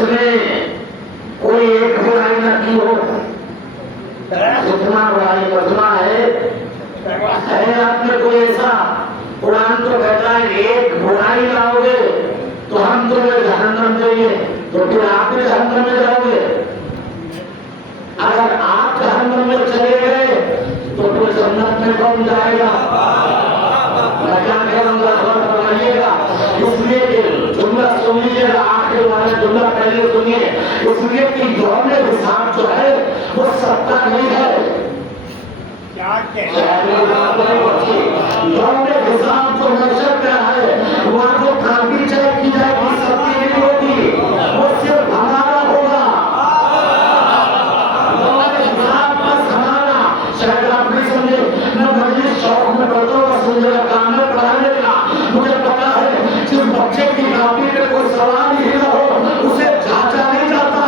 उसने कोई एक बुराई न की हो, जितना बुराई बचना है आपने कोई ऐसा? कुरान तो कहता है एक बुराई लाओगे तो हम तुम्हें जहन्नम देंगे, तो फिर आप भी जहन्नम में जाओगे। अगर आप जहन्नम में चले गए तो फिर जन्नत में कौन जाएगा? मैं क्या करूंगा फरमाइएगा। इसलिए जुमला सुन लीजिएगा, आखिर वाला जुमला पहले सुनिए। इसलिए कि यौम हिसाब जो है वो सबका नहीं है। यौम हिसाब जो नशर का है वहाँ जो काफी चेक की जाएगी सबकी नहीं होगी, वो सिर्फ हमारा होगा। यौम हिसाब बस हमारा। शायद आप नहीं समझे, मैं मजलिस शौक में पढ़ता हूँ, सुनिएगा, काम में पढ़ाने का मुझे पता है जिस बच्चे की कापी पे कोई सवाल ही ना हो उसे जांचा नहीं जाता,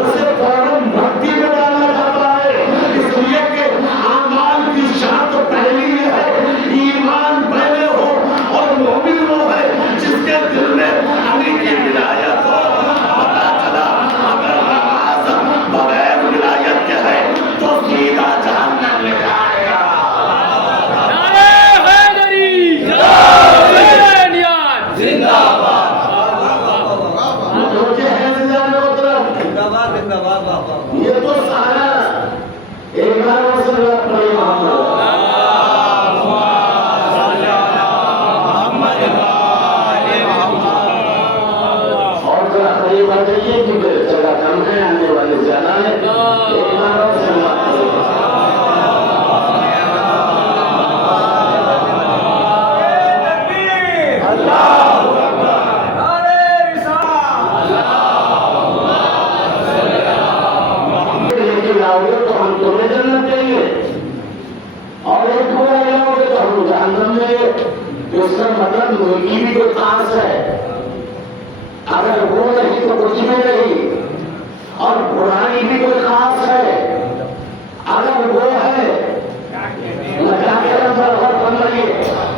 उसे फौरन भर्ती में डाला जाता है। इसलिए कि आमाल की शर्त पहली है ईमान पहले हो, और मोमिन वो है जिसके दिल में अली की विलायत हो। पता चला अगर नमाज बगैर विलायत के है तो सीधा जहन्नम में जाएगा। ये तो सारा एक बार और जरा करीब आ जाइए क्योंकि जगह कम है, आने वाले ज्यादा है। एक बार और तो हम तुम्हें जन्नत देंगे, और एक बुराई लाओगे तो हम जहन्नम देंगे। उसका मतलब नेकी भी कोई खास है, अगर वो नहीं तो कुछ भी नहीं, और बुराई भी कोई खास है अगर वो है।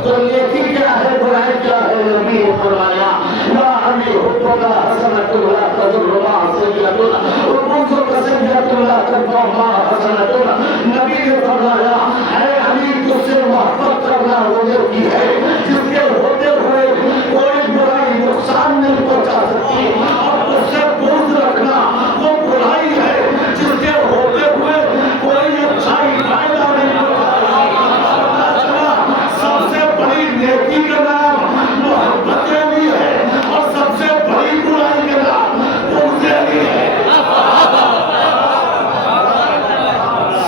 तो नेकी क्या है, बुराई क्या है? नबी ने फरमाया या अली हुक्का हसनतुल्लाह तजुर्रुमा सय्यदुल्लाह उर्मुज़ु कसय्यदुल्लाह तजुर्रुमा हसनतुल्लाह। नबी ने फरमाया ऐ अली तुझसे मोहब्बत करना वो नेकी है जिसके होते हुए कोई बुराई नुकसान नहीं पहुंचा सकती, और तुझसे बुग़्ज़ रखना वो बुराई है जिसके होते हुए कोई अच्छाई फायदा नहीं पहुंचा सकती। सबसे बड़ी नेकी का नाम मोहब्बत भी है, और सबसे बड़ी बुराई का नाम बुग़्ज़ भी है।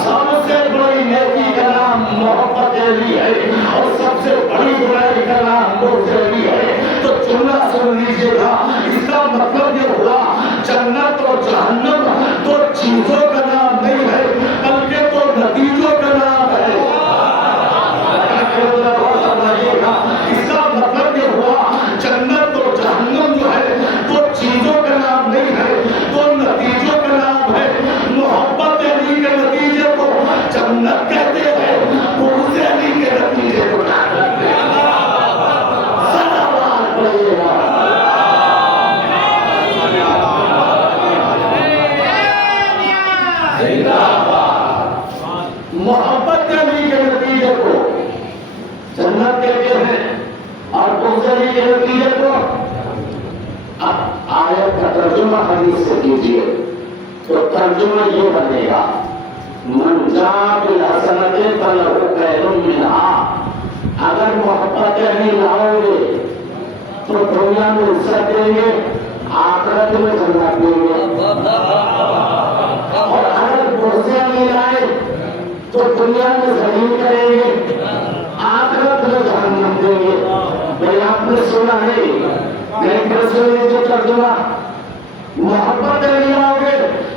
सबसे बड़ी नेकी का नाम मोहब्बत भी है, और सबसे बड़ी बुराई का नाम बुग़्ज़ भी है। तो जुमला सुन लीजिएगा, इसका मतलब ये हुआ जन्नत और जहन्नम तो चीजों का नाम नहीं है बल्कि तो नतीजों का नाम है। इसका मतलब ये हुआ जन्नत और जहन्नम जो है तो चीजों का नाम नहीं है, तो नतीजों का नाम है। मोहब्बत अली के नतीजे को जन्नत कहते हैं, बुग़्ज़ अली के नतीजे को मोहब्बत अली के नतीजे को जन्नत कहते हैं, और बुग़्ज़ अली के नतीजे को। अब आयत का तर्जुमा हदीस से कीजिए तो तर्जुमा ये बनेगा मन जाअ बिल हसनति फलहु खैरुम मिन्हा। अगर मोहब्बत अली लाओगे तो दुनिया में इज्जत देंगे, आखिरत में जन्नत देंगे, और अगर बुग़्ज़ अली लाए तो दुनिया में ज़लील करेंगे, आखिरत में जहन्नम देंगे। भाई आपने सुना है, नहीं फिर सुनिए जो तर्जुमा। मोहब्बत अली लाओगे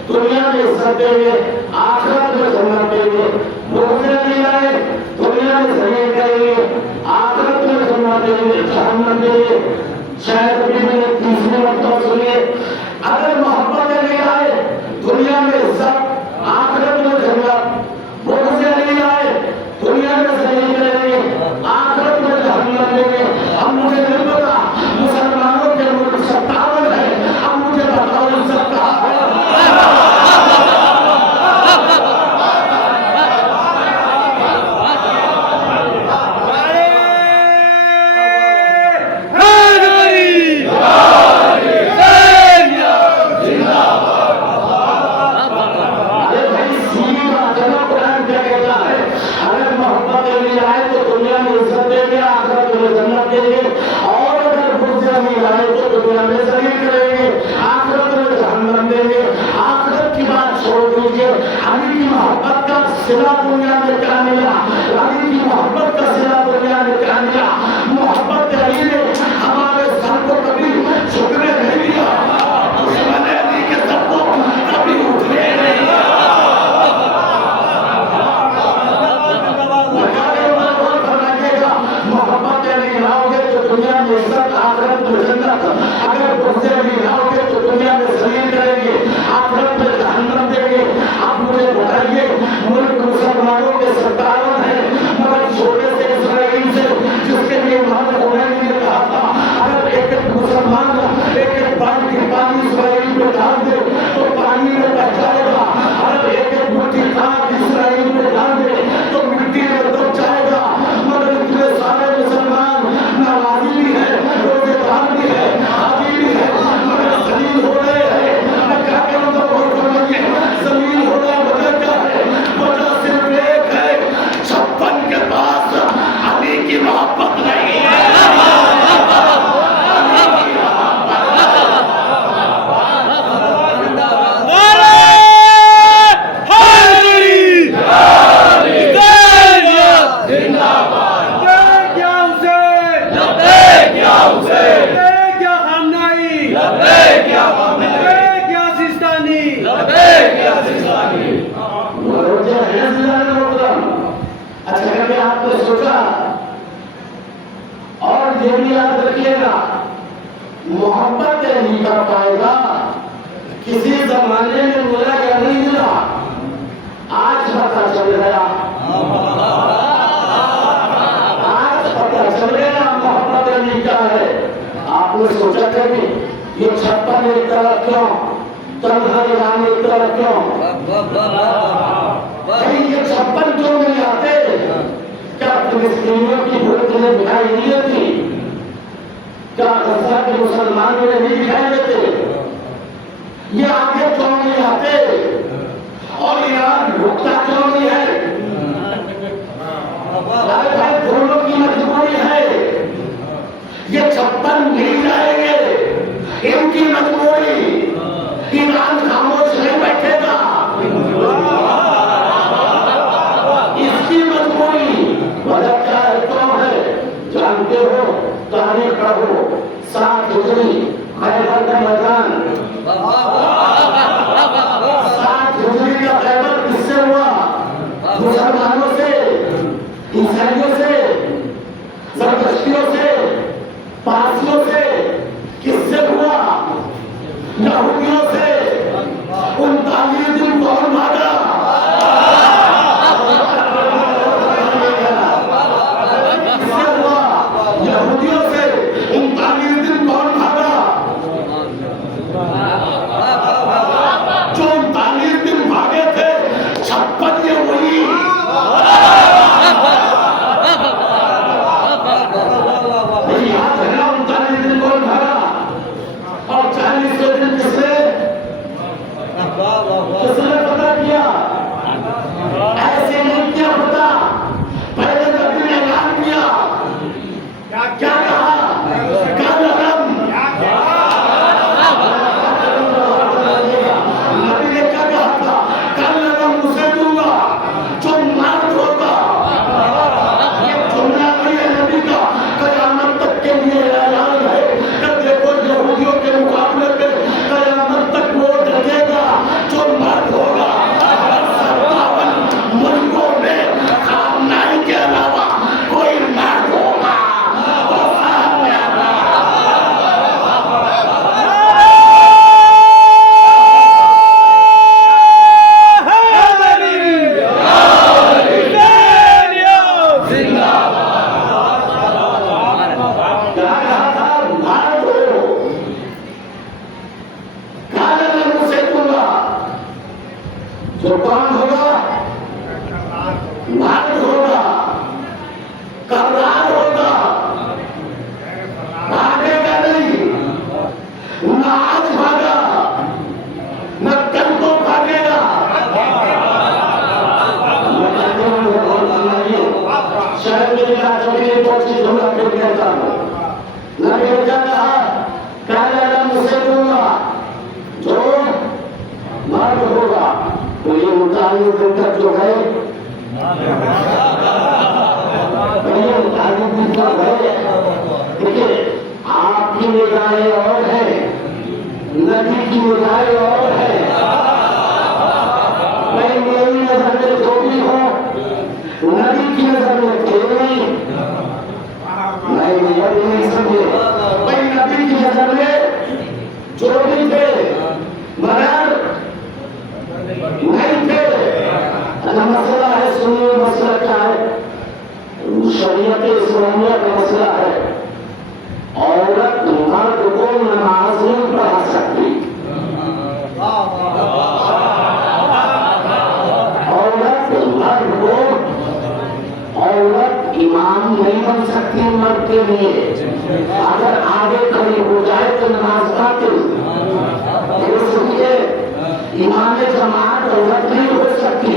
दुनिया में इज्जत देंगे, आखिरत में जन्नत देंगे। बुग़्ज़ अली लाए दुनिया में ज़लील करेंगे, आखिरत में जन्नत देंगे, जहन्नम देंगे। शायद अभी मैंने तीसरी मरतबा सुनिए, अगर मोहब्बत अली आए दुनिया में इज्जत, आखिरत में जन्नत। बुग़्ज़ अली आए दुनिया में ज़लील करेंगे, आखिरत में जहन्नम देंगे। अब मुझे नहीं पता मुसलमान सिला दुनिया में क्या मिला? अली की मोहब्बत का सिला दुनिया में क्या मिला? मोहब्बत अली ने हमारे सर को कभी झुकने नहीं दिया, दुश्मन अली के सर को कभी उठने नहीं दिया। मोहब्बत अली लाओगे तो दुनिया में इज्जत, आखिरत में जन्नत। अगर गुस्से अली लाओगे तो दुनिया में जलील करेंगे, आखिरत में जहन्नम देंगे। आप मुझे बताइए, मुल्क मुसलमानों के सरदारों हैं, मगर छोटे से इसराइल से जिसके लिए इमाम खुमैनी ने कहा था अगर एक मुसलमान एक बाल्टी पानी इसराइल में डाल दे तो पानी में बह जाएगा, अगर एक मुट्ठी खाक इसराइल में डाल दे तो मिट्टी में दब जाएगा। मगर इतने सारे मुसलमान नमाजी भी है, रोजेदार भी है, हाजी भी है, मगर जलील हो रहे हैं। मैं क्या करूँगा? बहुत समझिए, जलील हो रहा वजह क्या है? वजह सिर्फ एक है, 56 के पास अली की मोहब्बत नहीं है। अच्छा, कभी आपने सोचा? और ये भी याद रखिएगा, मोहब्बत नहीं कर पाएगा किसी जमाने में मिला या नहीं मिला, आज पता चल गया। आज पता चल गया मोहब्बत नहीं क्या है। आपने सोचा था कि ये 56 एक तरफ क्यों, तन्हा एक तरफ क्यों, ये 56 क्यों नहीं आते? क्या फिलिस्तीनियों की भूख ने दिखाई नहीं देती? क्या गजा के मुसलमानों ने नहीं दिखाई देते? ये आगे क्यों नहीं आते? और ईरान रुकता क्यों नहीं है? भाई दोनों की मजबूरी है, ये 56 नहीं जाएंगे, इनकी मजबूरी। ईरान खामोश नहीं बैठेगा, इसकी मजबूरी। वजह क्या है? क्यों है? जानते हो? तारीख पढ़ो, 7 हिजरी खैबर का मैदान। 7 हिजरी का खैबर किससे हुआ? मुसलमानों से, ईसाइयों से, जरदश्तियों से, पारसियों से। किससे हुआ? यहूदियों से। 39 दिन कौन भागा? किससे हुआ? यहूदियों से। 39 दिन कौन भागा? जो 39 दिन भागे थे, 56 ये वही। याद है ना 39 दिन कौन भागा? और 40वें दिन किसने पता किया? ऐसे नहीं किया पता, पहले नबी ने ऐलान किया। क्या कहा? नबी ने क्या कहा था? कल उसे दूंगा जो मार होगा। ये जुमला नहीं है नबी का, कयामत तक के लिए ऐलान है। देखो यहूदियों के मुकाबले पे कयामत तक वो ढकेगा जो मर्द होगा। 57 मुल्कों में खामनाई के अलावा कोई मर्द होगा तो सामने आना। जो कौन होगा? मर्द होगा, कर्रार होगा, भागेगा नहीं, न आज भागा न कल को भागेगा। शहर में चौकी पहुंची झूला फिर कहता नबी क्या कहा? क्या मुझसे दूंगा जो मर्द होगा। तो ये 39 दिन तक जो है देखिए, आपकी निगाहें और है, नबी की निगाहें और है। मैं मेरी नजर में जो भी हो, नबी की नजर में थे नहीं। नहीं समझे भाई, नबी की नजर में जो भी थे मगर नहीं थे। मसला है, सुनिए मसला क्या है। शरीयत इस्लामिया का मसला है, औरत मर्द को नमाज नहीं पढ़ा सकती। औरत इमाम नहीं बन सकती मर्द के लिए। अगर आगे खड़ी हो जाए तो नमाज बातिल। इसलिए इमाम जमात औरत नहीं हो सकती,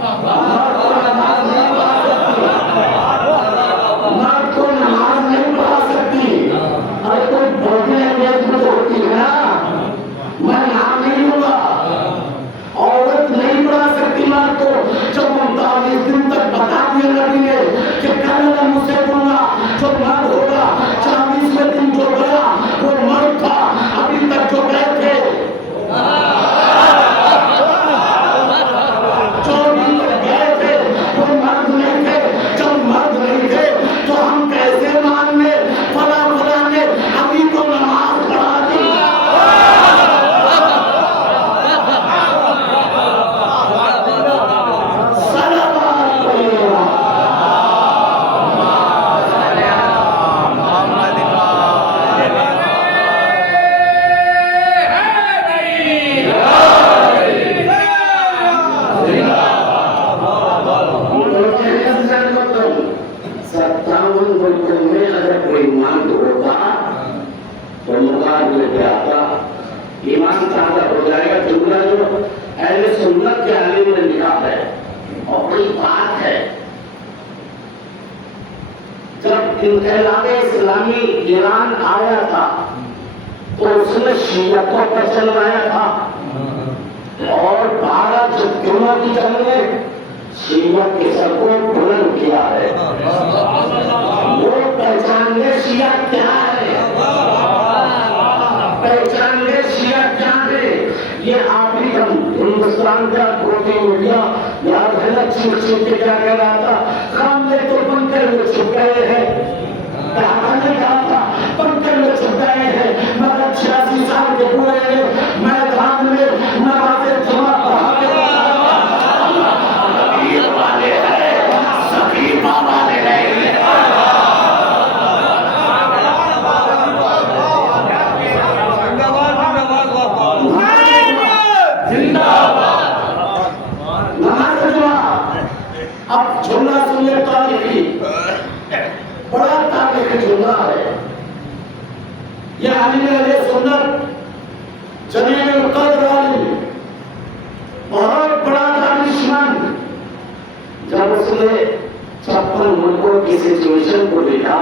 मर्द को नमाज नहीं पढ़ा सकती, मर्द को नमाज नहीं पढ़ा सकती। अरे कोई बॉडी लैंग्वेज में होती है ना, मैं नाम नहीं लूंगा। औरत नहीं पढ़ा सकती मर्द को। जब 39 दिन तक बता दिया नबी ने कि कल मैं मुझसे दूंगा जो मर्द होगा, 40वें दिन जो गया वो मर्द था। अभी तक जो गए थे ईमान ताज़ा हो जाएगा। जुमला जो अहले सुन्नत के आलिम ने लिखा है और बड़ी बात है। जब इनकलाबे इस्लामी ईरान आया था तो उसने शियतों पर चलवाया था और 12 दिनों की जंग में शियत के सर को बुलंद किया है। वो पहचाने शिया क्या है, पहचाने शिया क्या है। ये आखिरी हम हिंदुस्तान का गोदी मीडिया याद है ना, छीट के क्या कह रहा था, सामने तो पंखे में छुप गए हैं। कहा था पंखे में छुप गए हैं, मगर 86 साल के पूरे मैदान में नमाज़े जमा पढ़ाने वाले हैं, सकीफा वाले नहीं। अब जुमला सुनिए, तारीखी बड़ा तारीखी जुमला है। यह आलिम अहले सुन्नत जलील कद्र आलिम, बहुत बड़ा दानिशमंद, जब उसने 56 मुल्कों की सिचुएशन को देखा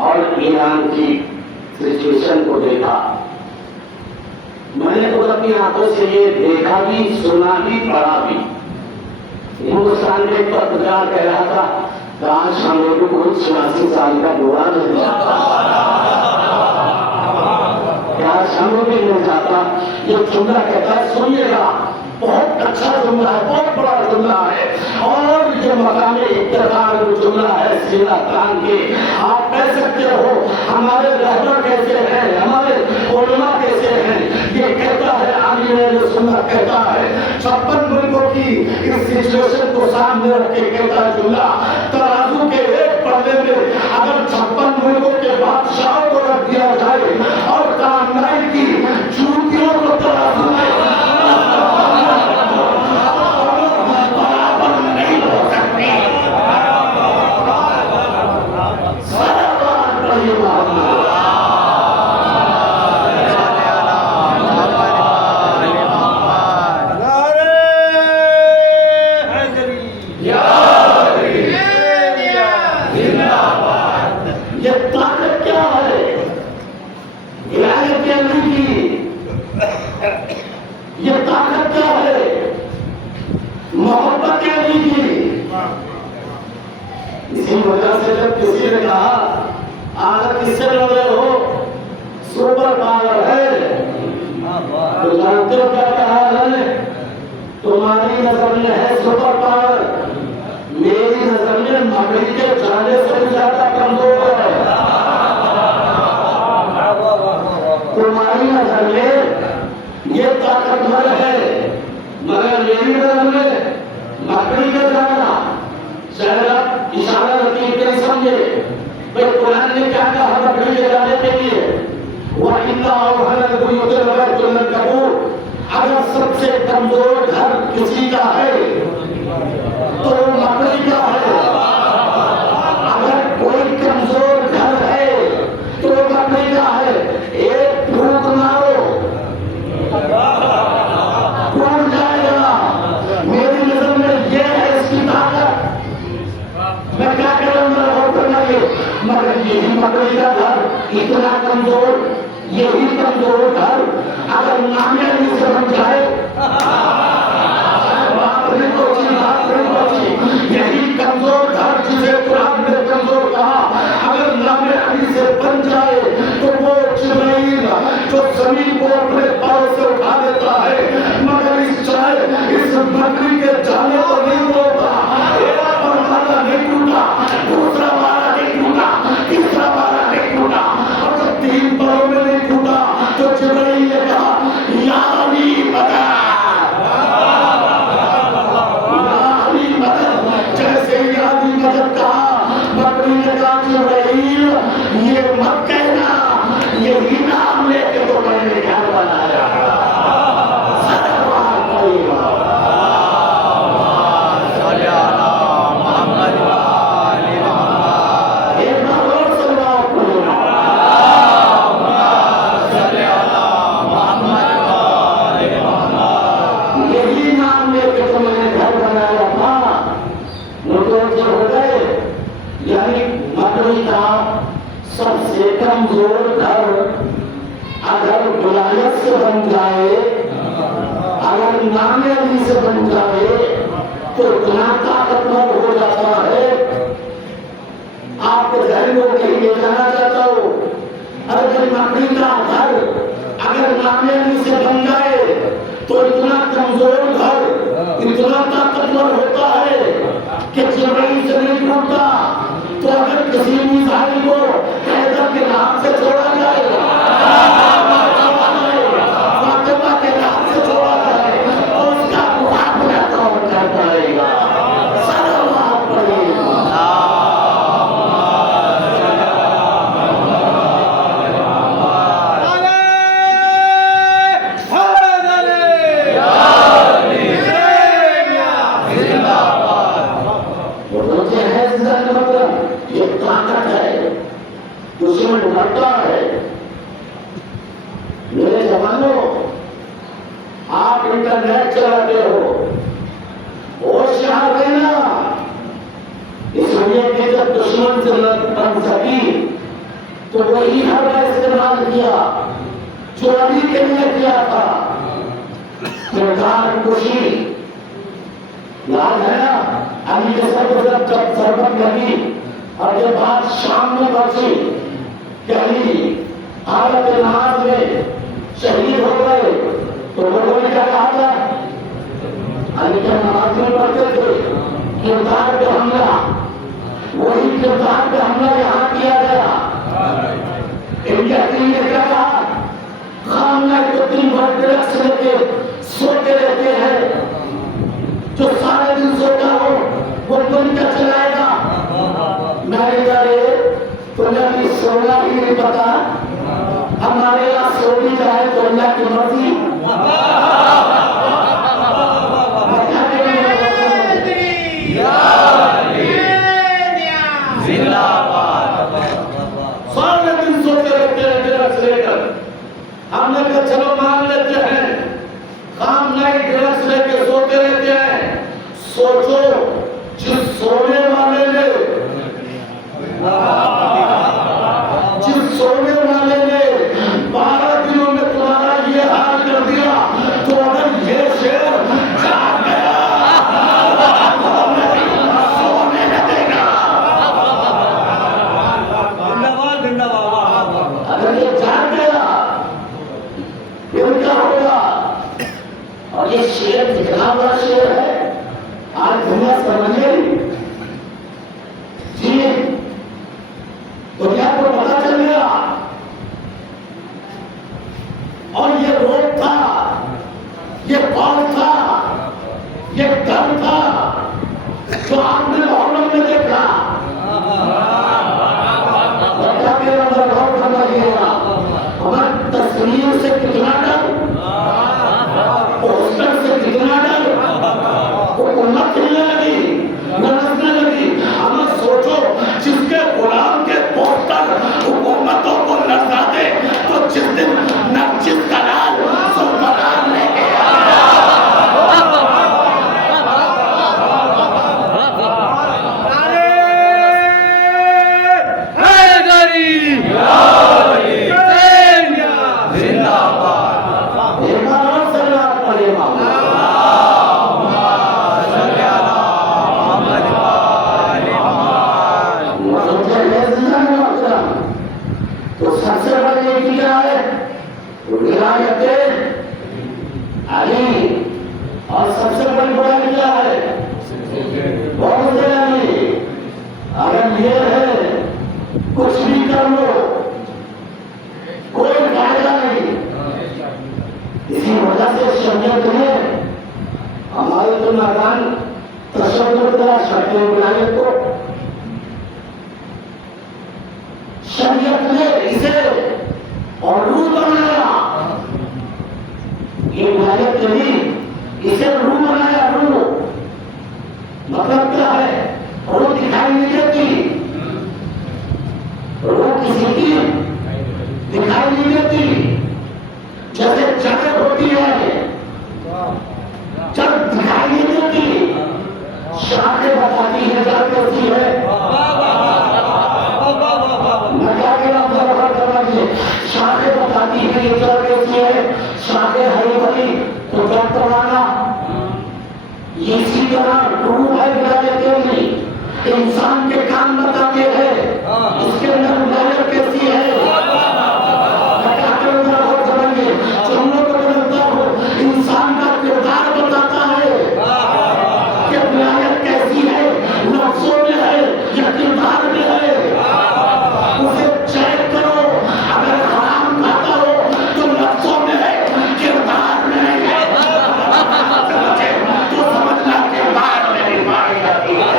और ईरान की सिचुएशन को देखा, मैंने खुद अपनी आंखों से ये देखा भी, सुना भी, पढ़ा भी। हिंदुस्तान में एक पत्रकार कह रहा था काश हम लोगों को 86 साल का बुरा नहीं जाता, काश हम लोग भी नहीं जाता। ये जुमला कहता है, सुनिएगा, बहुत अच्छा जुमला है, बहुत बड़ा जुमला है। और ये मकाम इत्तेफाक जुमला है सीना तान के। आप कह सकते हो हमारे रहबर कैसे हैं, हमारे उलमा कैसे हैं। ये कहता है आलिम अहले सुन्नत कहता है, 56 मुल्कों की इस सिचुएशन को सामने रख के कहता है जुमला, तराजू के एक पल्ले में अगर 56 मुल्कों के बादशाहों को रख दिया जाए और कामनाई की जूतियों को तराजू में बराबर नहीं हो सकते। सलावत ये ताकत क्या है, विलायत अली की ये ताकत क्या है, मोहब्बत अली की इसी वजह से जब किसी ने कहा आखिर किससे लड़ रहे हो, सुपर पावर है, तो जानते हो क्या कहा है? तुम्हारी नजर में है सुपर पावर, मेरी नजर में मकड़ी के जाने से भी ज्यादा कमजोर है। तुम्हारी नजर में ये ताकतवर है, मगर मेरी नजर में मकड़ी का जाना। शायद आप इशारा लतीफ नहीं समझे, भाई कुरान ने क्या कहा मकड़ी के जाने के लिए? वह इन्ना औहनल बुयूतिल बैतुल कबूर, अगर सबसे कमजोर घर किसी का है तो मकड़ी का है। अगर कोई कमजोर घर है तो मकड़ी का है। एक फूंक मारो टूट जाएगा। मेरी नजर में ये है इसकी ताकत। मैं क्या करूंगा और करना, मगर यही मकड़ी का घर इतना कमजोर, यही कमजोर घर अगर नामियानी से बन जाए, यही कमजोर घर जिसे कुरान ने कमजोर कहा, अगर नामियानी से बन जाए तो वो जिब्राइल जो जमीन को अपने पांव से उठा देता है, मगर इस मकड़ी के जाने को नहीं रोकता। एक परवाना नहीं टूटा, दूसरा वाला नहीं टूटा, तीसरा वाला नहीं टूटा, और जब 3 बारों में नहीं टूटा तो जिब्राइल ने कहा या अली मदद, जैसे ही अली मदद कहा, मकड़ी ने कहा जिब्राइल ये मत कहना, यही नाम लेके तो मैंने घर बनाया। सबसे कमजोर घर अगर विलायत से बन जाए, अगर नामे अली से बन जाए तो इतना ताकतवर हो जाता है। आपको ध्यान में कहीं ले जाना चाहता हूँ, अगर मकड़ी का घर अगर नामे अली से बन जाए तो इतना कमजोर घर इतना ताकतवर होता है कि जिब्राइल से नहीं टूटता। तो अगर किसी मिसाइल को हैदर के नाम से छोड़ा जाए, फातिमा के नाम से छोड़ा जाए, तो उसका मुकाबला कौन कर पाएगा? सलावत पढ़िए। दुश्मन डरता है। मेरे जवानों, आप इंटरनेट चलाते हो, होशियार रहना, इसलिए कि जब दुश्मन से बन सकी तो वही हर का इस्तेमाल किया जो अली के लिए किया था। किरदार खुशी याद है ना, अली के सर पर जब सरबत लगी और जब बात शाम में बची कि अली हालत नमाज में शहीद हो गए, तो लोगों ने क्या कहा था? अली जब नमाज में पढ़ते थे, किरदार पे हमला, वही किरदार पे हमला यहाँ किया गया। इंडिया टीम ने क्या कहा? खामना को दिन भर ड्रग्स लेके सोते रहते हैं, जो सारे दिन सोता हो वो दुनिया चलाएगा। मैंने कहा तुम्हें अभी सोना ही नहीं पता, हमारे यहाँ सो भी जाए तो अल्लाह की मर्जी। सारे दिन सोते रहते हैं ड्रग्स लेकर। हमने कहा चलो मान लेते हैं, काम नहीं ड्रग्स लेके सोते रहते हैं। सोचो जिस सोने वाले ने नेकी क्या है? विलायत अली। और सबसे बड़ी बुराई क्या है? बहुत अली। अगर ये है कुछ भी कर लो कोई फायदा नहीं। इसी वजह से शरीयत ने हमारे तो मैदान तशद्दुद करते हैं विलायत को। शरीयत ने इसे और रूह बनाया। ये विलायत नहीं, इसे रूह बनाया। रूह मतलब क्या है? रूह दिखाई नहीं देती। रूह किसी की दिखाई नहीं देती। जैसे जड़ होती है, जड़ दिखाई नहीं देती, शाखें बताती है जड़ कैसी है। मैं क्या कह रहा हूँ? शाखें बताती है ये जड़ कैसी है। शाखें हरी भरी तो जड़ तोड़ाना। इसी तरह रूह है विलायत के लिए। इंसान के काम बताते हैं इसके अंदर विलायत कैसी है। तुम लोग को बदलता हो, इंसान का किरदार बताता है कि विलायत कैसी है, लफ्जों में है या किरदार में है। उसे चेक करो। अगर हराम खाता हो तो लफ्जों में है, किरदार में नहीं है। तो समझना किरदार में नहीं मारी जाती है।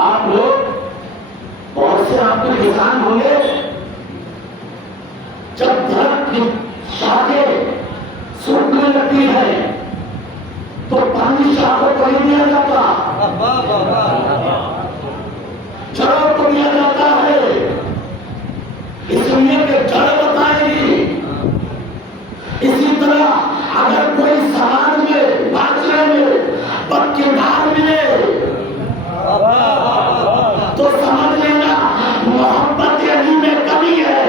आप लोग बहुत से आपके किसान होंगे, जब दरख्त की शाखें सूखने लगती है तो पानी शाखों को नहीं दिया जाता, जड़ों को दिया जाता है। इसलिए कि जड़ बताएगी। इसी तरह अगर कोई समाज में माजरे में बदकिरदार मिले तो समझ लेना मोहब्बत अली में कमी है।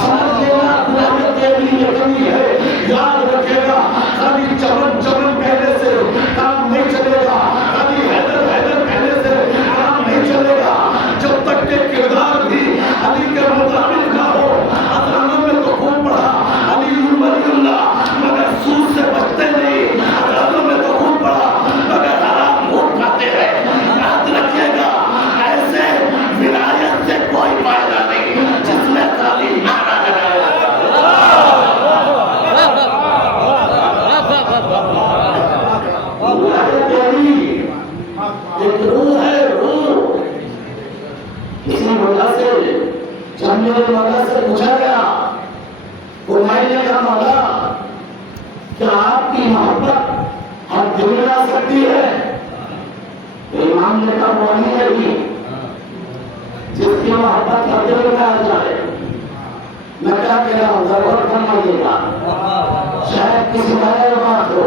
समझ लेना मोहब्बत अली में कमी है। याद रखेगा कभी चमन चमन कहने से काम नहीं चलेगा, कभी हैदर हैदर कहने से काम नहीं चलेगा। जब तक के किरदार भी अली के मुताबिक ना हो। अदरानों में तो खूब पढ़ा अली मगर सूद से बचते नहीं। अदरानों में तो खूब पढ़ा मगर हराम खूब खाते हैं। याद रखिएगा ऐसे विलायत से कोई फायदा नहीं जिसमें खाली नारा लगाया। एक रूह है, रूह। इसी वजह से जब मेरे मौला से पूछा गया, बुलाने का मौला क्या आपकी मोहब्बत हर दिल में आ सकती है? इमाम ने कहा वही नहीं जिसकी मोहब्बत हर दिल में आ जाए। मैं क्या कह रहा हूँ, जरूरत फरमाइएगा। शायद किसी बड़े बात हो,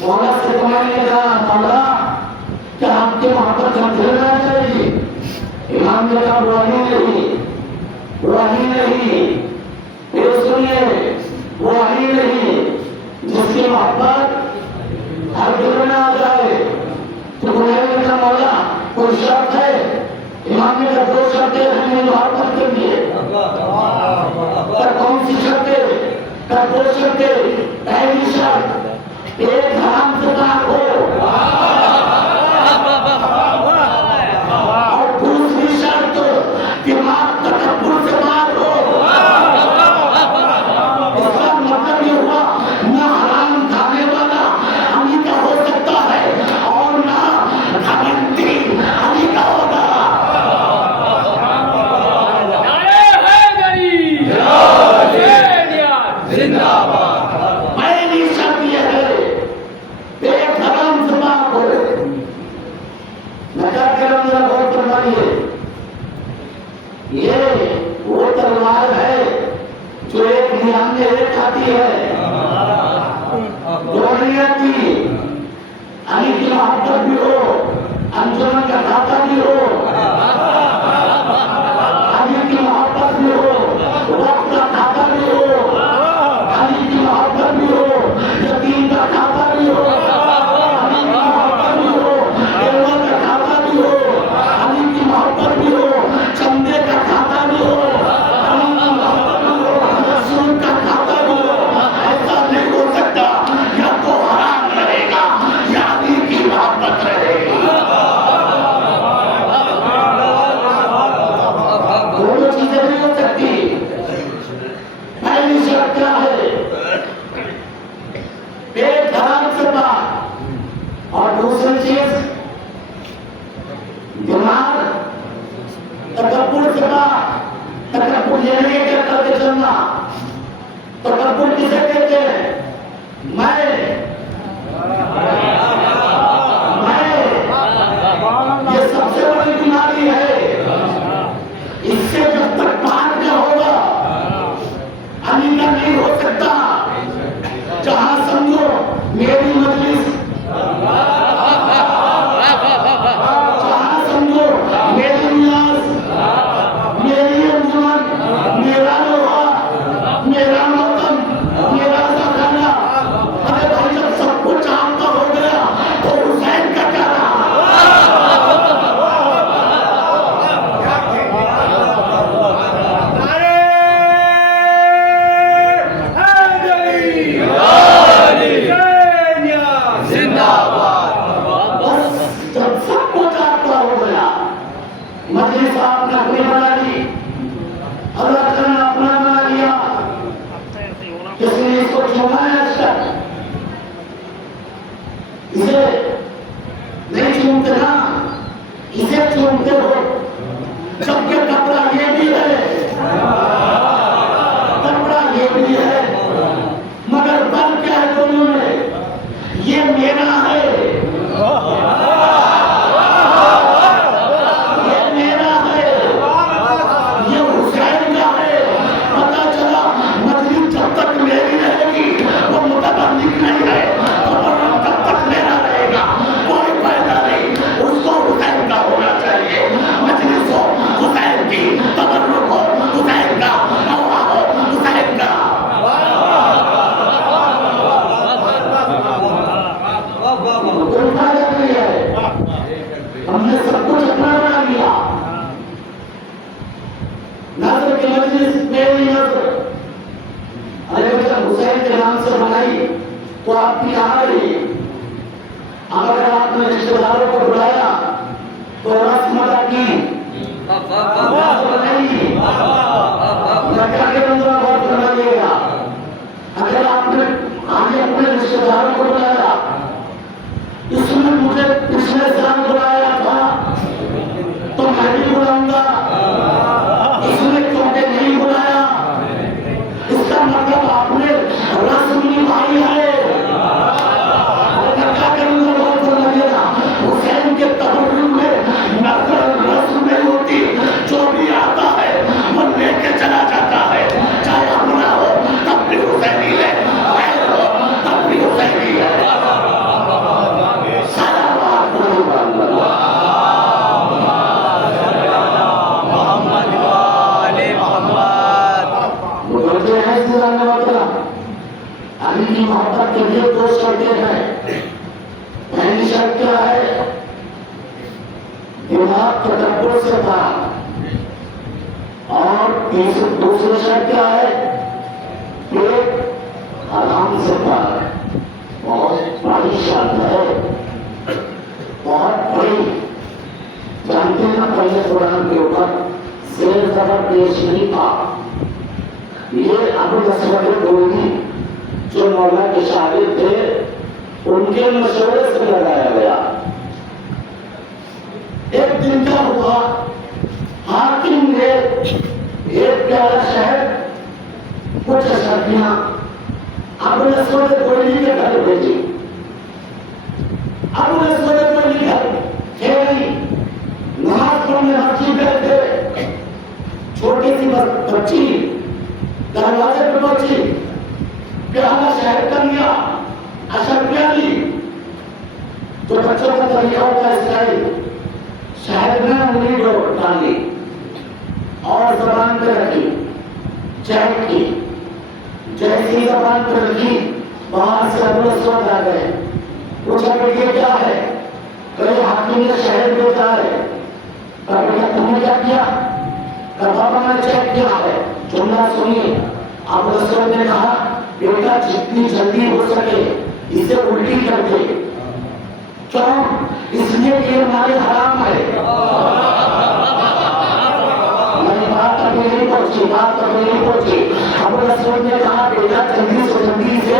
मौला से तुम्हारे कहा मौला क्या आपकी मोहब्बत हर दिल में आ जाएगी? इमाम ने कहा वही नहीं, वही नहीं। फिर सुनिए, वही नहीं जिसकी मोहब्बत हर दिल में आ जाए। तो बुलाने का मौला कोई शर्त है? इमाम ने कहा दो शर्तें हैं मेरी मोहब्बत के लिए। कौन सी शर्तें? दो शर्तें। पहली शर्त एक हराम से पाक हो और दूसरी शर्त दिमाग तकब्बुर से पाक हो। इसका मतलब ये हुआ ना हराम खाने वाला अली का हो सकता है और ना घमंडी अली का होगा। पहली शर्त यह है ध्यान में एक आती है, दो नहीं आती। अली की मोहब्बत भी हो, अंजुमन का खाता भी हो, अली की मोहब्बत भी हो, वक्त का खाता भी हो, अली की मोहब्बत भी हो, यतीम का खाता भी हो, अली की मोहब्बत भी हो, बेवा का खाता भी हो, अली की मोहब्बत भी हो, चंदे का खाता भी हो, अली की मोहब्बत भी हो, सूद का खाता भी हो। ऐसा नहीं हो सकता, या तो हराम रहेगा या अली की मोहब्बत रहेगी। दोनों चीजें नहीं हो सकती। पहली शर्त क्या है? पेट हराम से बात, और दूसरी चीज दिमाग तकब्बुर से बात। तकब्बुर ये नहीं है कि करके चलना। तकब्बुर किसे कहते हैं? मैं ये सबसे बड़ी बीमारी है। इससे जब तक बाहर क्या होगा, अलीना नहीं हो सकता। जहां समझो मेरी मजलिस, जहां समझो मेरी नियाज, मेरी अंजुमन, मेरा लोहा, मेरा मौतम, मेरा ज़खाना। अरे भाई जब सब कुछ आपका हो गया तो हुसैन का क्या रहा? मजलिस आपने अपनी बना ली, अल्लाह ताला ने अपना बना लिया। किसने इसको चुना है? आज तक इसे नहीं चुनते ना, इसे चुनते हो। जबकि कपड़ा ये भी है, कपड़ा ये भी है, मगर बल क्या है दोनों में? ये मेरा है, हमने सब कुछ अपना बना लिया। नज़र की मजलिस मेरी नज़र, अरे जब हुसैन के नाम से बनाई तो आपकी कहाँ रही? अगर आपने रिश्तेदारों को बुलाया तो रस्म अदा की, बहुत बनाइएगा। अगर आपने आगे अपने रिश्तेदारों को बुलाया, इसमें मुझे पिछले साल बुलाया था तो मैं भी बुलाऊंगा, इसमें क्योंकि नहीं बुलाया, इसका मतलब आपने रस्म निभाई है। क्या करूंगा? बहुत तो लगेगा। हुसैन के तबर्रुक में रस्म नहीं होती, जो भी आता है वो लेके चला जाता है, चाहे अपना हो तब भी हुसैनी है, गैर हो तब भी हुसैनी है। अली की मोहब्बत के लिए दो शर्तें हैं। पहली शर्त क्या है? दिमाग तकब्बुर से था, और दूसरी शर्त क्या है? पेट आराम से था। बहुत बड़ी शर्त है, बहुत बड़ी। जानते हैं ना, पहले कुरान के ऊपर शेर ज़बर पेश नहीं था। ये अबू अस्वद गोली जो मौला के शागिर्द थे, उनके मशवरे से लगाया गया। एक दिन क्या हुआ, हाकिम ने एक प्यारा शहर कुछ अशरफियां अबू अस्वद गोली के घर भेजी। अबू अस्वद गोली घर खेली, नमाज पढ़ने मस्जिद गए थे। छोटी सी बच्ची दरवाजे पे पहुंची, प्याला शहद का लिया, अशर प्याली, तो बच्चों का तरीका होता है स्टाइल, शहद में उंगली डाली और जबान पे रखी, चैक की, जैसी जबान पे रखी बाहर से अपने स्वर आ गए। पूछा बेटे क्या है? कहे हाकिम ने शहद बेचा है। कहा बेटा तुमने क्या किया? कहा पापा मैंने चेक किया है। जुमला सुनिए, अब रसूल ने कहा बेटा जितनी जल्दी हो सके इसे उल्टी कर दे। क्यों? इसलिए कि हमारे हराम है। बात अभी नहीं पहुंची। अब रसूल ने कहा बेटा जल्दी से जल्दी से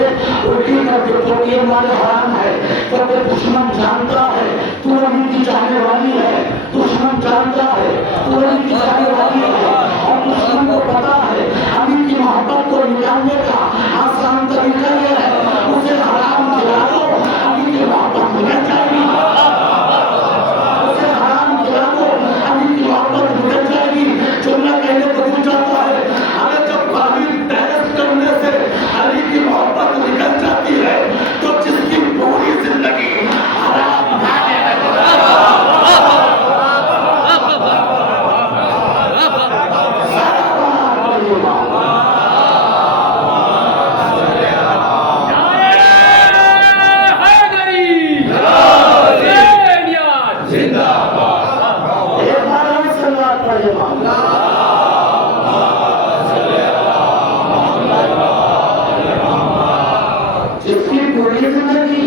उल्टी कर दे क्योंकि हमारे हराम है। क्योंकि दुश्मन जानता है तू अभी की चाहने वाली है, दुश्मन जानता है तू अभी की चाहने वाली है, और दुश्मन को पता है अभी की मोहब्बत को निकालने का आसान तरीका यह है उसे हराम खिला दो, अभी की मोहब्बत निकल जाएगी। उसे हराम खिला दो, अभी की मोहब्बत निकल जाएगी। जुमला कहने को भूल जाता है, अरे जब काबिल बहस करने से अली की मोहब्बत निकल जाती है तो जिसकी पूरी जिंदगी हराम खाने में जिसकी पूरी जिंदगी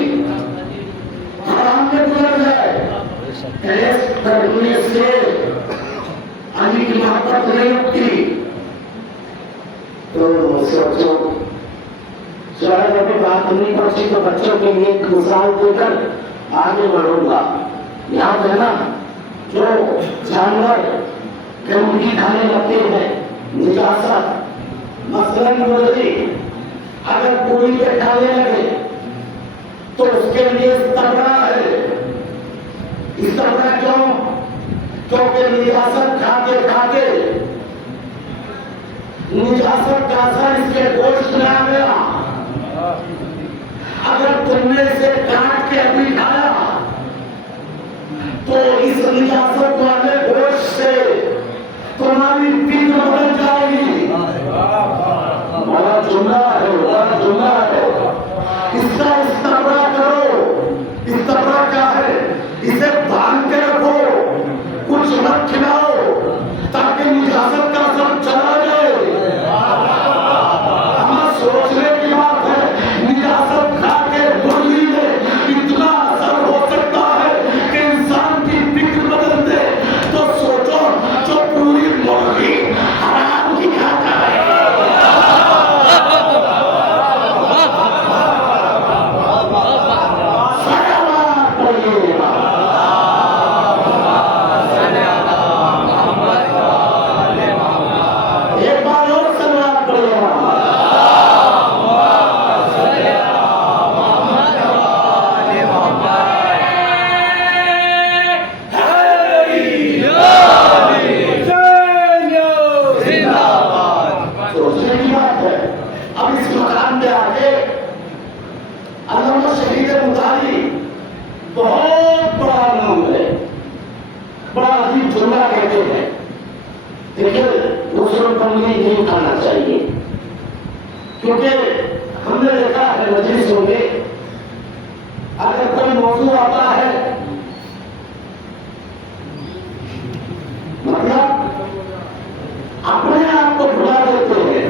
हराम में गुजर जाए, ऐसे करने से अली की मोहब्बत नहीं होती। तो सोचो, शायद अभी बात नहीं पहुंची तो बच्चों के लिए एक मिसाल देकर आगे बढ़ूंगा। याद है ना, जो जानवर गंदगी खाने लगते हैं, निजासत, मसलन मुर्गी अगर पूरी पे खाने लगे तो उसके लिए इस्तबरा है। इस्तबरा क्यों? क्योंकि निजासत खाते खाते निजासत का असर इसके गोश्त में आ गया। अगर तुमने इसे काट के अभी खाया तो इस निजासत वाले गोश्त से तुम्हारी पीठ बदल जाएगी। बड़ा जुमला है, बड़ा जुमला है। इसका इस्तबरा करो। इस्तबरा क्या है? इसे बांध के रखो, कुछ मत खिलाओ ताकि निजासत का असर चला जाए। हमें सोचने की बात है, निजासत खा के मुर्गी में इतना असर हो सकता है कि इंसान की फिक्र बदल दे। तो सोचो जो पूरी मुर्गी हराम की खाता है। नहीं खाना चाहिए क्योंकि हमने देखा है मजलिसों में अगर कोई मौजू आता है, मतलब अपने आप को भुला देते हैं।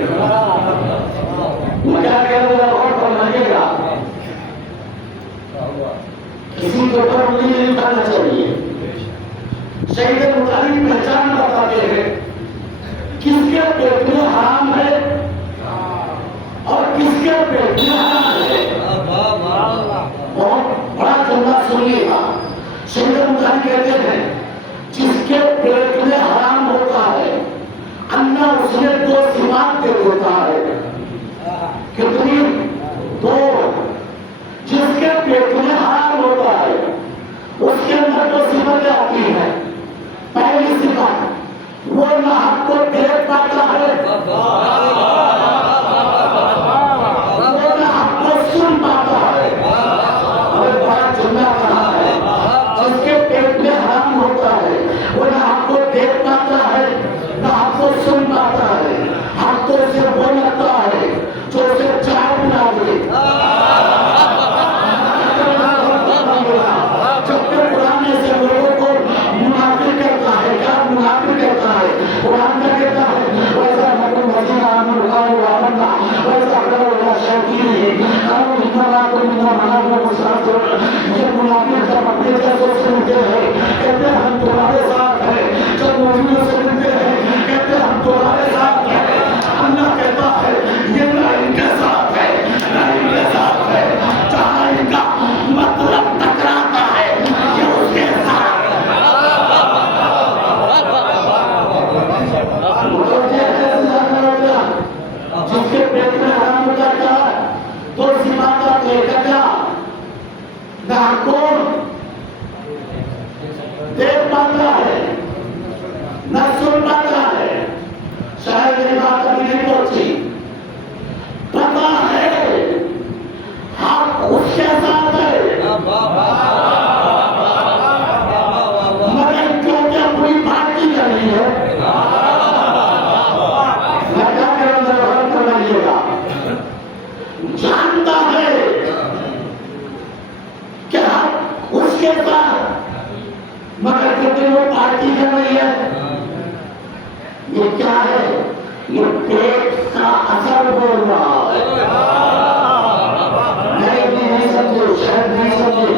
मजा क्या और लगेगा, किसी के ऊपर उंगली नहीं उठाना चाहिए। शहीद मुतालिब पहचान बताते हैं किसके पेट में हराम है और किसके पेट में हराम है। बहुत बड़ा जुमला सुनिएगा। शहीद मुतालिब कहते हैं जिसके पेट में हराम होता है अल्लाह उसने दो सिफात दे देता है। कितनी? दो। जिसके पेट में हराम होता है उसके अंदर दो सिफतें आती हैं। पहली सिफत वो नाहक को देख पाता है, ये मुनाफिक जब अपने जैसों से मिलते हैं कहते हैं हम तुम्हारे साथ हैं, जब मोमिनों से मिलते हैं कहते हैं हम तुम्हारे साथ हैं। अल्लाह कहता है ये ना इनके साथ है ना इनके साथ है, जहाँ इनका मतलब टकराता है ये उसके साथ जिसके पेट में हराम होता है तो सीमाता लेकर जा ना कौन देख पाता है ना सुन पाता है, शायद ये बात अभी नहीं पहुंची। पता है आप उसके साथ है मगर क्यों क्या कोई पार्टी कर रही है लगा के अंदर हर करवाइएगा। जानता है कि आप उसके साथ मगर क्योंकि वो पार्टी कर रही है। ये क्या है? ये पेट का असर बोल रहा है। नहीं समझे, शायद नहीं समझे।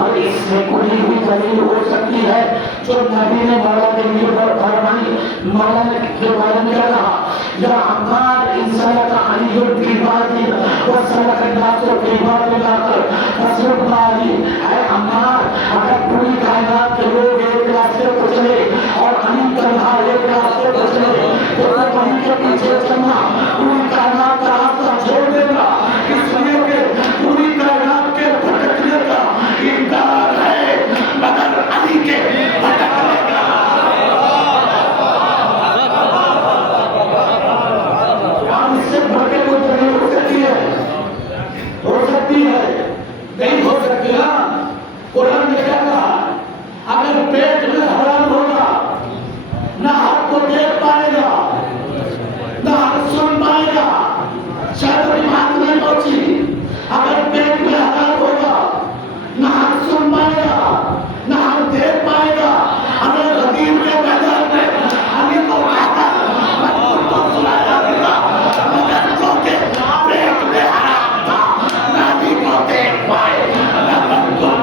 और इसमें कोई भी दलील हो सकती है जो नबी ने मौला के लिए फरमाई। मौला ने के बारे में क्या कहा? या अम्मार इंसान का अलीजुल की बात ही वो सलाह करना तो की बात में लाकर फसल बारी है। अम्मार अगर पूरी कायनात के लोग एक रास्ते पर चले और अली तन्हा एक रास्ते पर चले तो अली के पीछे चलना पूरी कायनात का रास्ता छोड़ देगा। इसलिए कि पूरी कायनात के भटकने का इनकार है मगर अली के भटकने का इससे भटके कोई तकलीफ हो सकती है, हो सकती है, नहीं हो सकती ना। कुरान ने क्या कहा? अगर पेट में हराम होगा ना आपको देख पाएगा ना आप सुन पाएगा, शायद अभी बात नहीं पहुंची। अगर पेट में हराम होगा ना आप सुन पाएगा ना आप देख पाएगा। अगर गदीर के मैदान में अली को तो सुनाया गया मगर जो के पेट में हराम था ना भी को देख पाए ना को सुन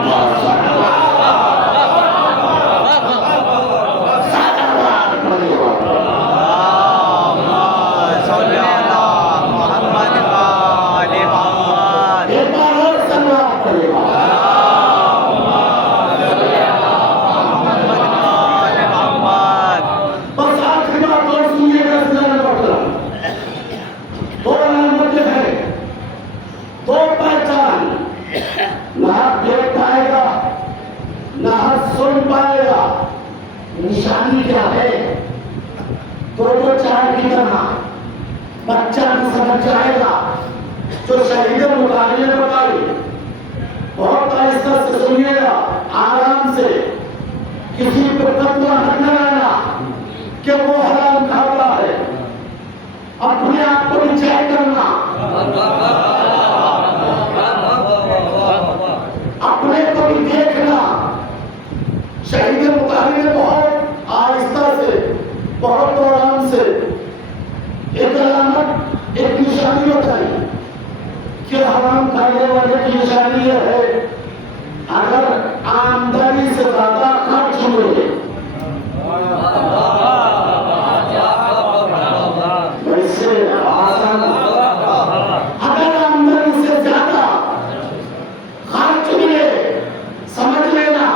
निशानी क्या है? तो चार की तरह बच्चा भी समझ जाएगा। जो शहीद मुकाबले बताई बहुत आहिस्ता से सुनिएगा, आराम से, किसी पर तत्व हट न रहना कि वो हराम खाता है। अपने आप को भी चेक करना, अपने को भी देखना। शहीद मुकाबले में बहुत आहिस्ता से, बहुत आराम से एक अलामत, एक निशानी बताई कि हराम खाने वाले की निशानी है अगर आमदनी से ज्यादा खर्च हुए। वैसे आसान, अगर आमदनी से ज्यादा खर्च हुए समझ लेना।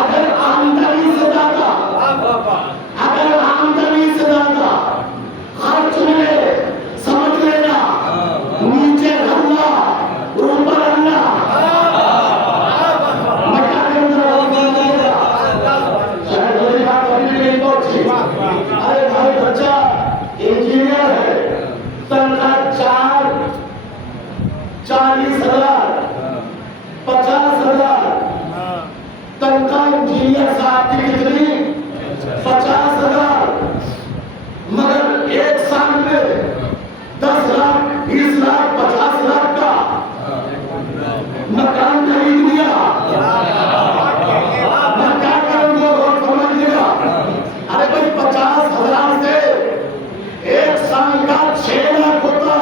अगर आमदनी से ज्यादा खर्च हुए समझ लेना नीचे अल्लाह ऊपर अल्लाह। शायद मेरी बात अभी नहीं पहुंची। अरे भाई बच्चा इंजीनियर है, तनख्वाह 40,000 50,000 तनख्वाह इंजीनियर साहब की कितनी? 50,000। मगर एक साल में 10 लाख 20 लाख 50 लाख का मकान खरीद लिया। मैं क्या करूंगा और समझिएगा। अरे भाई 50,000 से एक साल का 6 लाख होता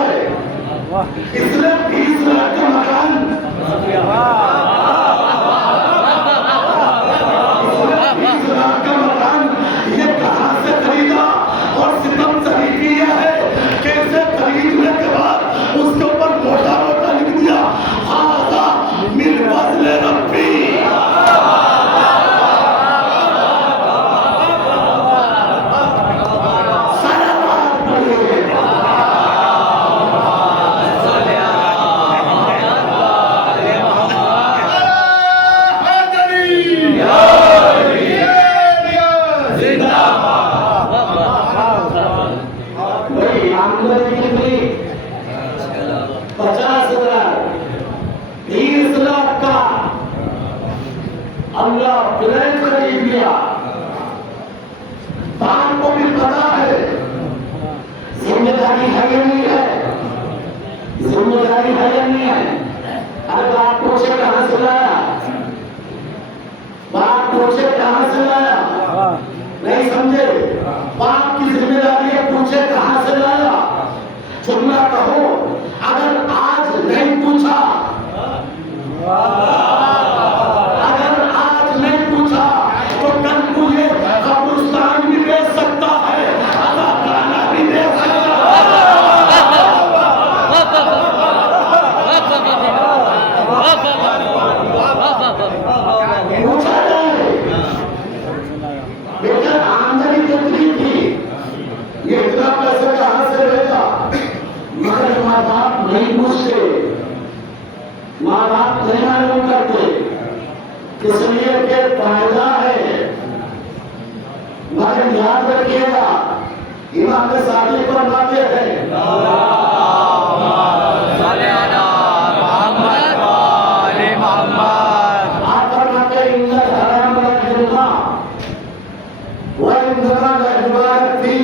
इसने 20 लाख का मकान, इसने 20 लाख का मकान ये कहां से खरीदा और सितम सही किया है कि इसे खरीदने के बाद उसके ऊपर मोटा मोटा लिख दिया हादा मिन फज़्ल रब्बी। आमदनी 50,000 30 लाख का अल्लाह प्लेन खरीद लिया। दाम को भी पता है, जिम्मेदारी है या नहीं है, जिम्मेदारी है या नहीं है। अरे बाप पूछे कहां से लाया, बाप पूछे कहां से लाया, नहीं समझे। बाप की जिम्मेदारी है, पूछे कहां से लाया। जुमला कहो, अगर आज नहीं पूछा, अगर आज नहीं पूछा तो कल तुझे कब्रिस्तान भी बेच सकता है, अदा कराना भी बेच सकता है। पूछा जाए बेटा आमदनी कितनी थी, ये इतना पैसा कहां से रहेगा। मगर माँ बाप नहीं पूछते, माँ बाप नहीं मालूम करते, इसलिए के फायदा है। मगर याद रखिएगा इमाम सादी फरमाते हैं आप फरमाते इंदर हराम रखना वह इंदरा रहबार थी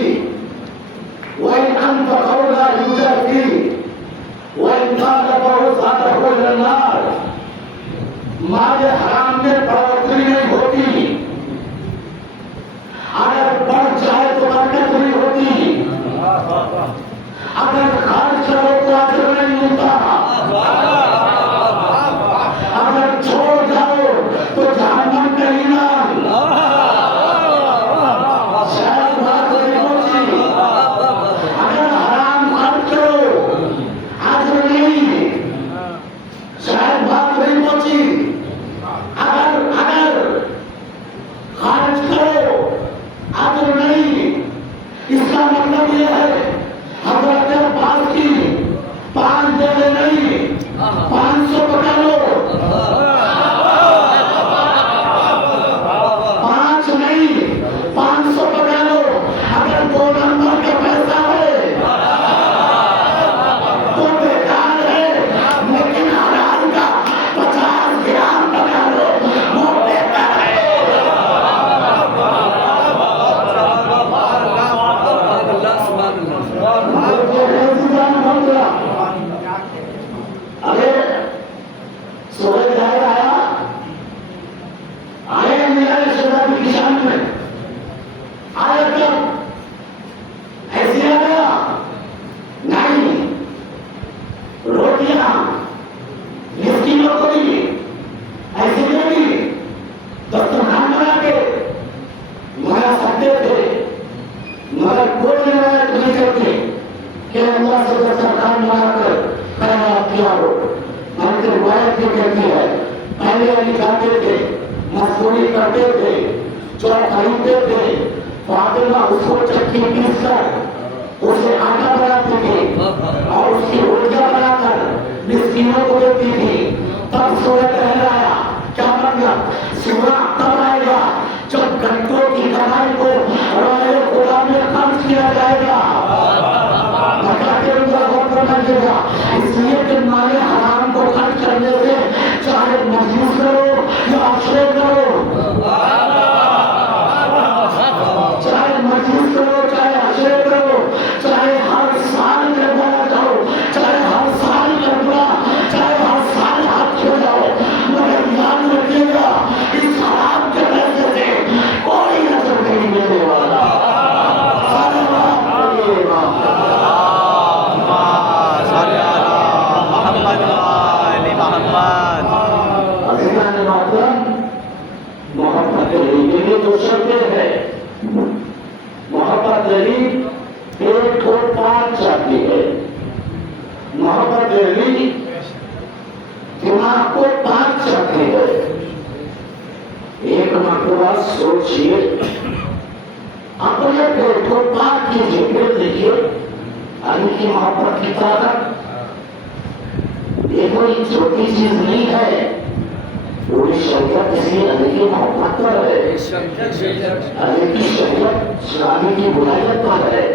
वह अंत खौला यूजर थी वह इंसान बहुत ज्यादा हो जन्नार। मारे हराम में बढ़ोतरी नहीं होती, अगर बढ़ जाए तो बरकत नहीं होती, अगर खर्च करो तो अजर नहीं मिलता, अगर छोड़ जाओ तो जहन्नम का इनाम। शायद बात नहीं होती, अगर हराम खर्च करो अजर नहीं, शायद बात नहीं पहुंची। अगर खर्च करो अजर नहीं, इसका मतलब यह है हजरत अब्बास की 5 देने नहीं 500 पका लो, 5 नहीं 500 पका लो। अगर 2 नंबर का पैसा है तो बेकार है, लेकिन हराम का 50 ग्राम पका लो वो बेहतर है। अरे सूरज आया आए मेरा रिश्तेदार की शान में आया, कब ऐसे आ गया नहीं, रोटियां मिस्किनों को दी ऐसे नहीं, दस्तरखान बना के मंगा सकते थे, मगर कोई रिवायत नहीं करती कि अल्लाह से दस्तरखान बनाकर पैदा किया हो। बल्कि रिवायत ये कहती है पहले निकालते थे, मजदूरी करते थे, जो खरीदते थे, फातिमा उसको चक्की पीस कर उसे आटा बनाती थी और उसकी रोटियां बनाकर मिस्किनों को देती थी। तब सूरज कहलाया, क्या मतलब सूरज तब आएगा जब घंटों की कमाई को राय खुदा में खर्च किया जाएगा। इसलिए कि माले हराम को खर्च करने से चाहे मजबूत करो या आश्रय करो, चाहे मजबूत करो चाहे आश्रय करो, चाहे हर साल करवाया जाओ, चाहे हर साल करवा, चाहे हर साल हाथ छो जाओ, मगर याद रखिएगा इस हराम के पैसे से कोई असर नहीं मिलने वाला। सारे बात पाक चाहती है, मोहब्बत अली दिमाग को पाक चाहती है। एक मरतबा सोचिए, अपने पेट को पाक कीजिए, फिर देखिए अली की मोहब्बत की ताकत। ये कोई छोटी चीज नहीं है, पूरी शरीयत इसलिए अली की मोहब्बत पर है, अली की शरीयत इस्लामी की बुलायत पर है।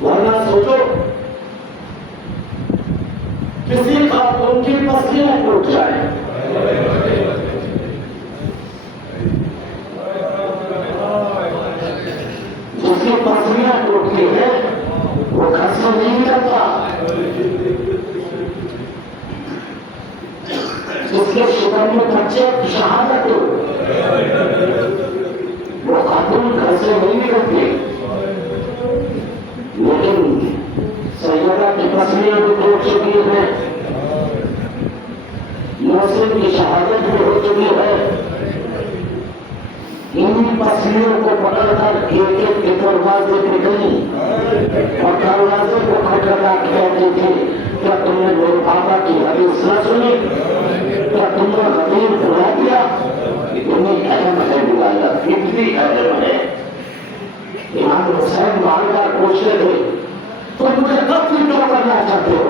वरना सोचो किसी का उनकी पसलियां टूट जाए, जिसकी पसलियां टूटती है वो घर से नहीं करता, जिसके शिकार में बच्चे शहादत हो वो खातून घर से नहीं निकलती। लेकिन सैयदा की पसलियां भी टूट चुकी है, यूसुफ की शहादत भी हो चुकी है। इन्हीं पसलियों को पकड़कर एक एक के दरवाजे पे गई और दरवाजे को खटखटा कहती थी, क्या तुमने मेरे पापा की हदीस न सुनी? क्या तुमने हदीस बुला दिया? इतनी अहम है बुलाया, इतनी अहम है। इमाम हुसैन बार बार पूछते थे, तुम मुझे कब क्यों करना चाहते हो?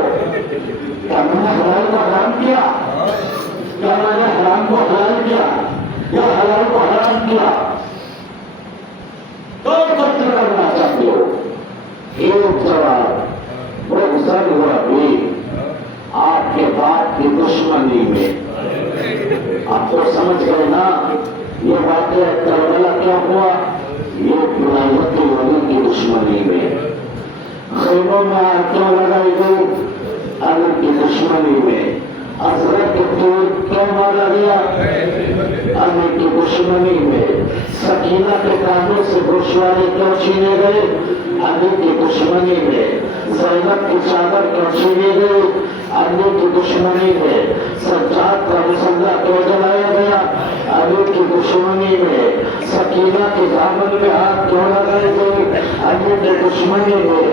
क्या मैंने हलाल को हराम किया? क्या मैंने हराम को हलाल किया या हलाल को हराम किया? तो कत्ल करना चाहते हो? एक जवाब, वो गुजर हुआ भी आपके बाप की दुश्मनी में। आप तो समझ गए ना ये वाकया करबला क्या हुआ? ये विलायत वाली की दुश्मनी में, खैमों में आग लगाई गई अली की दुश्मनी में, अजरक के दूध क्यों मारा गया? अली की दुश्मनी में, सकीना के कानों से गोशवारे क्यों छीने गए? अली की दुश्मनी में, ज़ैनब की चादर क्यों छीनी गई? अली की दुश्मनी में, सज्जाद का मुसल्ला क्यों जलाया गया? अली की दुश्मनी में, सकीना के दामन में हाथ क्यों लगाए गए? अली की दुश्मनी में,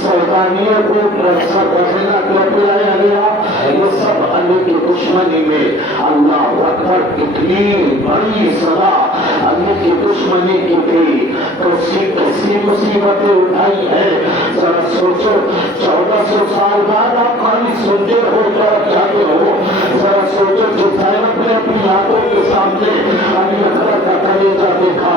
सौदानियों को रक्षा करना क्यों पिलाया गया? ये सब अली की दुश्मनी में। अल्लाह अकबर, कितनी बड़ी सजा अली की दुश्मनी की थी, तो कैसी मुसीबतें उठाई है। जरा सोचो, 1400 साल बाद आप खाली सुनते हो क्या चाहते हो? जरा सोचो, जो ज़ैनब ने अपनी आंखों के सामने अली अकबर का कलेजा देखा,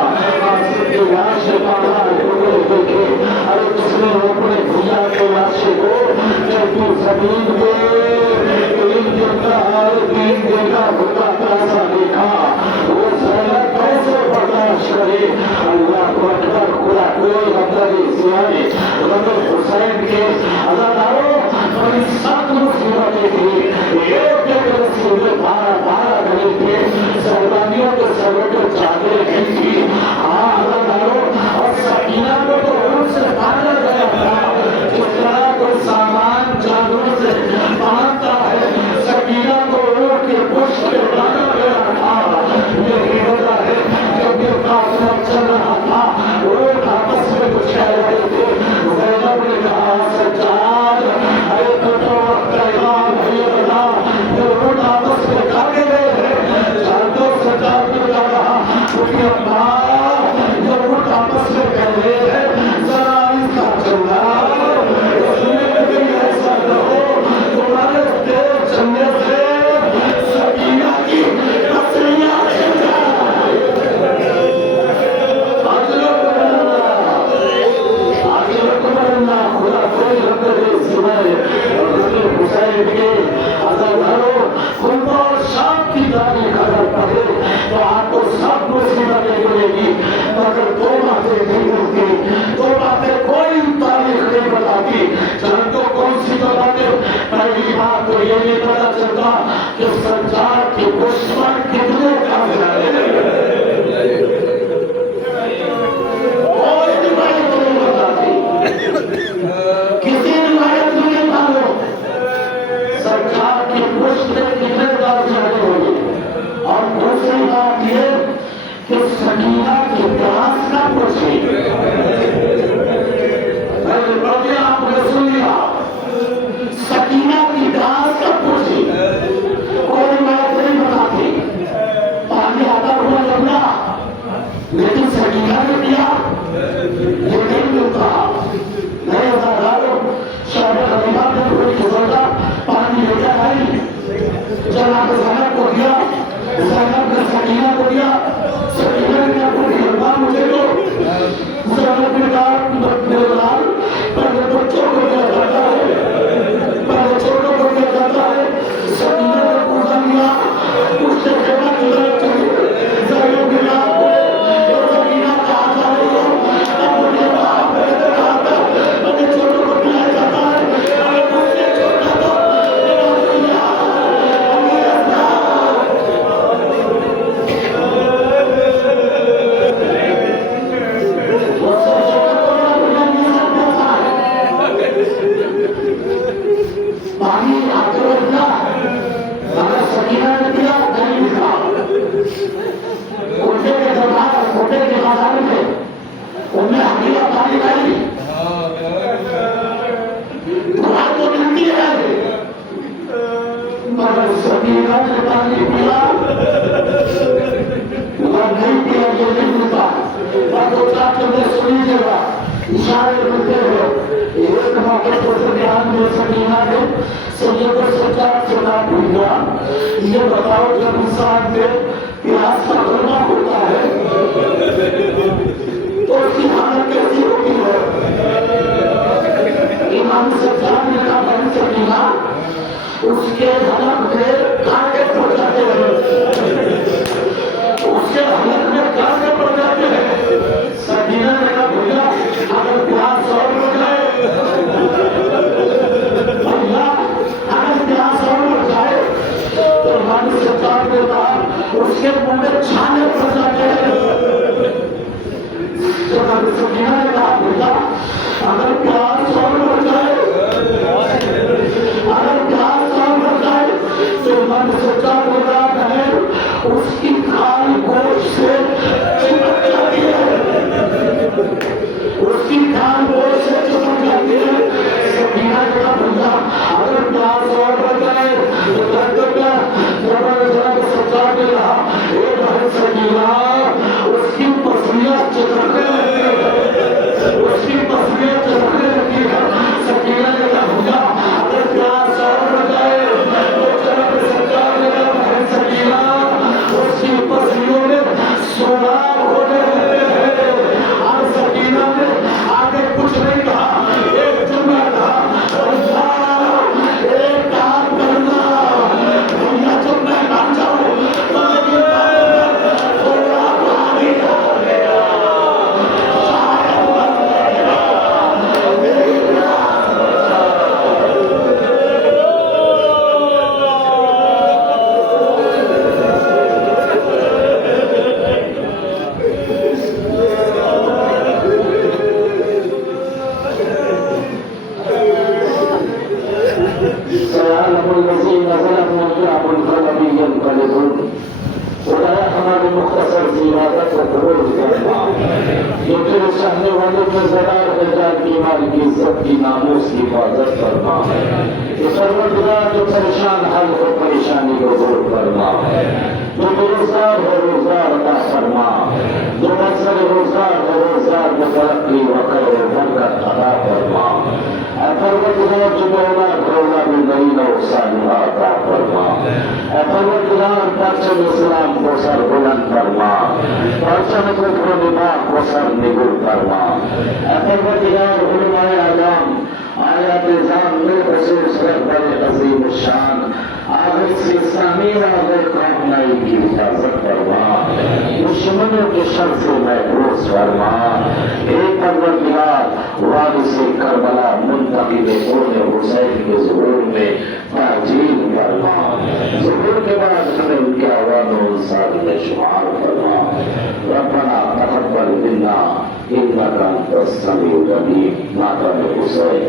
आसिफ की लाश के पास टुकड़े देखे, अरे जिसने अपने भैया के लाशे को चलती जमीन पे 3 दिन का 3 दिन का भूखा प्यासा देखा, वो ज़ैनब कैसे बर्दाश्त करे? अल्लाह अकबर, पूरा कोई मतलब सियाने हुसैन के अदादारों बड़ी सख्त मुसीबतें थी। एक मुसीबत 12 घड़ी थे, सरदानियों के सरों पर चादरें नहीं थी। हाँ अदादारों, और सकीना को तो उनसे बांधा गया था, जिस तरह कोई सामान चादरों से बांधता है, सकीना को ऊँट के पुष्प पे बांधा गया था। यही होता है, जब ये काफिला चल रहा था, ऊँट आपस में कुछ कह रहे थे। ज़ैनब ने कहा, सज्जाद, अरे तो पैगाम भैया बता पहले बच्चों को दिया जाता है, पहले छोटों को दिया जाता है। सकीना ने पूछा लिया, उसने खेला किधर चाहिए, सकीना कहा जा रही है, पहले छोटों को दिया जाता है, मुझसे छोटा तो पानी आते रखना, अगर सकीना ने दिया नहीं दिखा, कोटे के दरबार, कोटे के बाजार में उनने हकीरा पानी डाली, दुआ तो मिलती है, मगर सकीना ने पानी पिया, और नहीं पिया तो नहीं मिलता। और दो चार चंदे सुनी जगह इशारे मिलते हो, एक मौके पर ध्यान में सकीना ने सैयद सज्जाद से ना भूला। ये बताओ जब इंसान में प्यास का भरना होता है तो उसकी हालत कैसी होती है। इमाम सज्जाद ने कहा बन सकीना, उसके हलक में कांटे पड़ जाते हैं, उसके हलक में कांटे पड़ जाते हैं। सकीना ने कहा भैया अगर प्यास और बढ़ जाए, भैया अगर प्यास और बढ़ जाए तो इमाम सज्जाद ने कहा उसके मुंह में छाले पड़ जाते हैं। जब सकीना ने कहा भैया अगर प्यास और बढ़ जाए, अगर प्यास और बढ़ जाए तो इमाम सज्जाद ने कहा बहन उसकी खाल गोश्त से चिपक जाती है, उसकी खाल गोश्त से चिपक जाती है। सकीना ने कहा भैया अगर प्यास और बढ़ जाए तो क्या जब सज्जाद ने कहा एक बहन सकीना उसकी पसलियां चिपकने लगती है, उसकी पसलियां चिपकने लगती है। सकीना ने कहा भैया अगर प्यास और बढ़ जाए तो जब सज्जाद ने कहा बहन सकीना उसकी पसलियों में सुराख होने लगते हैं। और सकीना ने आगे कुछ नहीं कहा, एक जुमला कहा एक काम करना भैया जब मैं मान जाऊं तो मेरी थोड़ा पानी डालेगा, चाय बन जाएगा, मेरी प्यास बुझा। हमारे मुख्तसर सी इबादत को कबूल करना, जो तेरे चाहने वालों के ज़रार हजार की माल की इज्जत की नामूस की हिफाजत करना, जो परवरदिगार जो परेशान हाल को परेशानी को दूर करना, जो बेरोजगार हो रोजगार अता फरमा, जो मकसद रोजगार हो रोजगार में तरक्की वक़्र और बरकत अता फरमा। परवरदिगार जो औलाद में नई नौसानियाँ अता फरमा। परवरदिगार परचम इस्लाम को सर बुलंद फरमा, परचम कुफ्र निफाक को सर निगुल फरमा। परवरदिगार उलमाए आज़म आयात ज़ाम में खसूस कर बड़े अज़ीम शान आगे से इस्लामी आगे कामनाई की हिफाजत फरमा, दुश्मनों के शर से महफूज फरमा। एक परवरदिगार वारिसे करबला मुंतकिब होने हुसैन के ज़ुहूर में ताजील फरमा, ज़ुहूर के बाद हमें उनके अवानो इंसान में शुमार फरमा। रब्बना तक़ब्बल मिन्ना इन्नका अंतस समीउल अलीम। माता हुसैन।